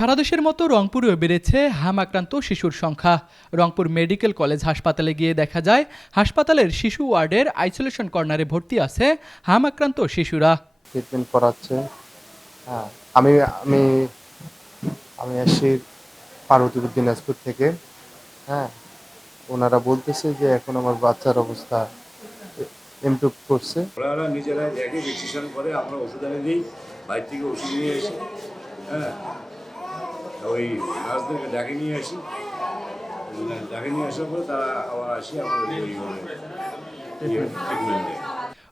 সারা দেশের মতো রংপুরেও বেড়েছে হাম আক্রান্ত শিশুর সংখ্যা। রংপুর মেডিকেল কলেজ হাসপাতালে গিয়ে দেখা যায় হাসপাতালের শিশু ওয়ার্ডের আইসোলেশন কর্নারে ভর্তি আছে হাম আক্রান্ত শিশুরা। ট্রিটমেন্ট করাচ্ছে। হ্যাঁ, আমি আমি আমি আসছি পার্বতীপুর দিনাজপুর থেকে। হ্যাঁ, ওনারা বলতেছে যে এখন আমার বাচ্চার অবস্থা ইমপ্রুভ করছে। ওরা নিজেরাই দেখে ডিসিশন করে, আমরা ওষুধ এনে দিই, বাইরে থেকে ওষুধ নিয়ে আসি। হ্যাঁ, ওই নার্সদেরকে ডাকে নিয়ে আসি, ডাকে নিয়ে আসার পরে তারা আবার আসি, আমরা ট্রিটমেন্ট দেয়।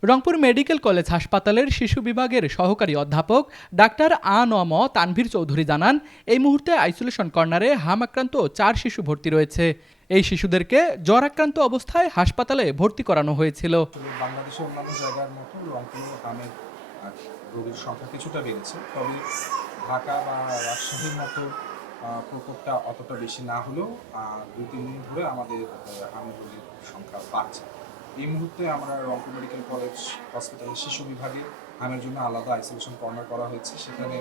রংপুর মেডিকেল কলেজ হাসপাতালের শিশু বিভাগের সহকারী অধ্যাপক ডাক্তার আ.ন.ম তানভীর চৌধুরী জানান, এই মুহূর্তে আইসোলেশন কর্নারে হাম আক্রান্ত 4 শিশু ভর্তি রয়েছে। এই শিশুদেরকে জ্বর আক্রান্ত অবস্থায় হাসপাতালে ভর্তি করানো হয়েছিল। বাংলাদেশের অন্যান্য জায়গার মতো রংপুরে হামের রোগীর সংখ্যা কিছুটা বেড়েছে, তবে ঢাকা বা রাজশাহীর মতো প্রকোপটা অতটা বেশি না হলেও 2-3 দিন ধরে আমাদের হামের রোগীর সংখ্যা বাড়ছে। এই মুহূর্তে আমরা রংপুর মেডিকেল কলেজ হসপিটালের শিশু বিভাগে হামের জন্য আলাদা আইসোলেশন কর্নার করা হয়েছে। সেখানে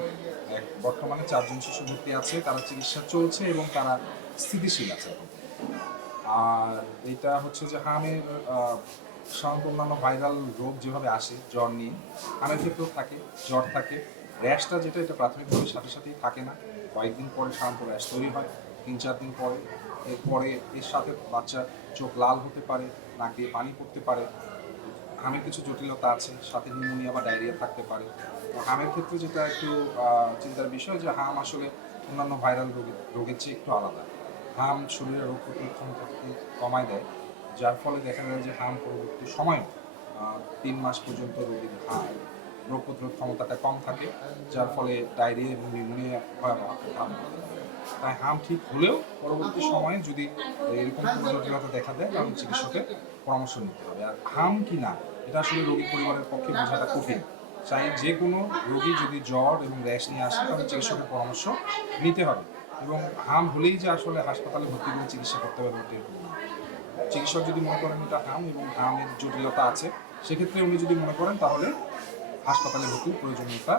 বর্তমানে 4 জন শিশু ভর্তি আছে, তারা চিকিৎসা চলছে এবং তারা স্থিতিশীল আছে। আর এটা হচ্ছে যে হামের সাধারণত অন্যান্য ভাইরাল রোগ যেভাবে আসে জ্বর নিয়ে, হামের ক্ষেত্রেও থাকে, জ্বর থাকে। র্যাশটা যেটা এটা প্রাথমিকভাবে সাথে সাথেই থাকে না, কয়েকদিন পরে সাধারণত র্যাশ তৈরি হয়, 3-4 দিন পরে। এরপরে এর সাথে বাচ্চার চোখ লাল হতে পারে, নাকে পানি পড়তে পারে, হামের কিছু জটিলতা আছে, সাথে নিউমোনিয়া বা ডায়রিয়া থাকতে পারে। তো হামের ক্ষেত্রে যেটা একটু চিন্তার বিষয় যে হাম আসলে অন্যান্য ভাইরাল রোগের চেয়ে একটু আলাদা। হাম শরীরের রোগ প্রতিরোধ ক্ষমতাকে কমায় দেয়, যার ফলে দেখা যায় যে হাম পরবর্তী সময়ও 3 মাস পর্যন্ত রোগীর রোগ প্রতিরোধ ক্ষমতাটা কম থাকে, যার ফলে ডায়রিয়া এবং নিউমোনিয়া ভয়াবহ হাম। তাই হাম ঠিক হলেও পরবর্তী সময়ে যদি এরকম কোনো জটিলতা দেখা দেয় তাহলে চিকিৎসকের পরামর্শ নিতে হবে। আর হাম কি না এটা আসলে রোগীর পরিবারের পক্ষে বোঝাটা কঠিন। চাই যে কোনো রোগী যদি জ্বর এবং র্যাশ নিয়ে আসে তাহলে চিকিৎসকের পরামর্শ নিতে হবে, এবং হাম হলেই যে আসলে হাসপাতালে ভর্তি করে চিকিৎসা করতে হবে এরকম না। চিকিৎসক যদি মনে করেন এটা হাম এবং হামের জটিলতা আছে, সেক্ষেত্রে উনি যদি মনে করেন তাহলে হাসপাতালে ভর্তির প্রয়োজনীয়তা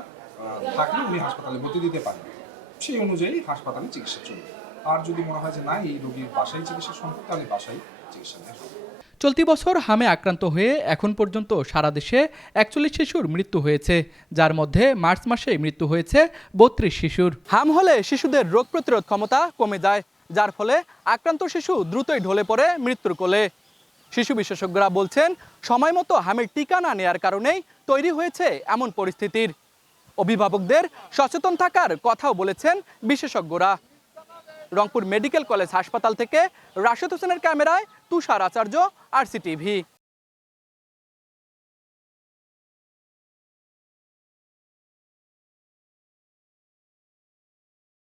থাকলে উনি হাসপাতালে ভর্তি দিতে পারেন, সেই অনুযায়ী হাসপাতালে চিকিৎসা চলবে। আর যদি মনে হয় যে না, এই রোগীর বাসায় চিকিৎসা সম্ভব, তাহলে বাসায় চিকিৎসা নেওয়া হবে। চলতি বছর হামে আক্রান্ত হয়ে এখন পর্যন্ত সারা দেশে 41 শিশুর মৃত্যু হয়েছে, যার মধ্যে মার্চ মাসেই মৃত্যু হয়েছে 32 শিশুর। হাম হলে শিশুদের রোগ প্রতিরোধ ক্ষমতা কমে যায়, যার ফলে আক্রান্ত শিশু দ্রুতই ঢলে পড়ে মৃত্যুর কোলে। শিশু বিশেষজ্ঞরা বলছেন, সময় মতো হামের টিকা না নেয়ার কারণেই তৈরি হয়েছে এমন পরিস্থিতির। অভিভাবকদের সচেতন থাকার কথাও বলেছেন বিশেষজ্ঞরা। রংপুর মেডিকেল কলেজ হাসপাতাল থেকে রাশেদ হোসেনের ক্যামেরায় তুষার আচার্য, RCTV।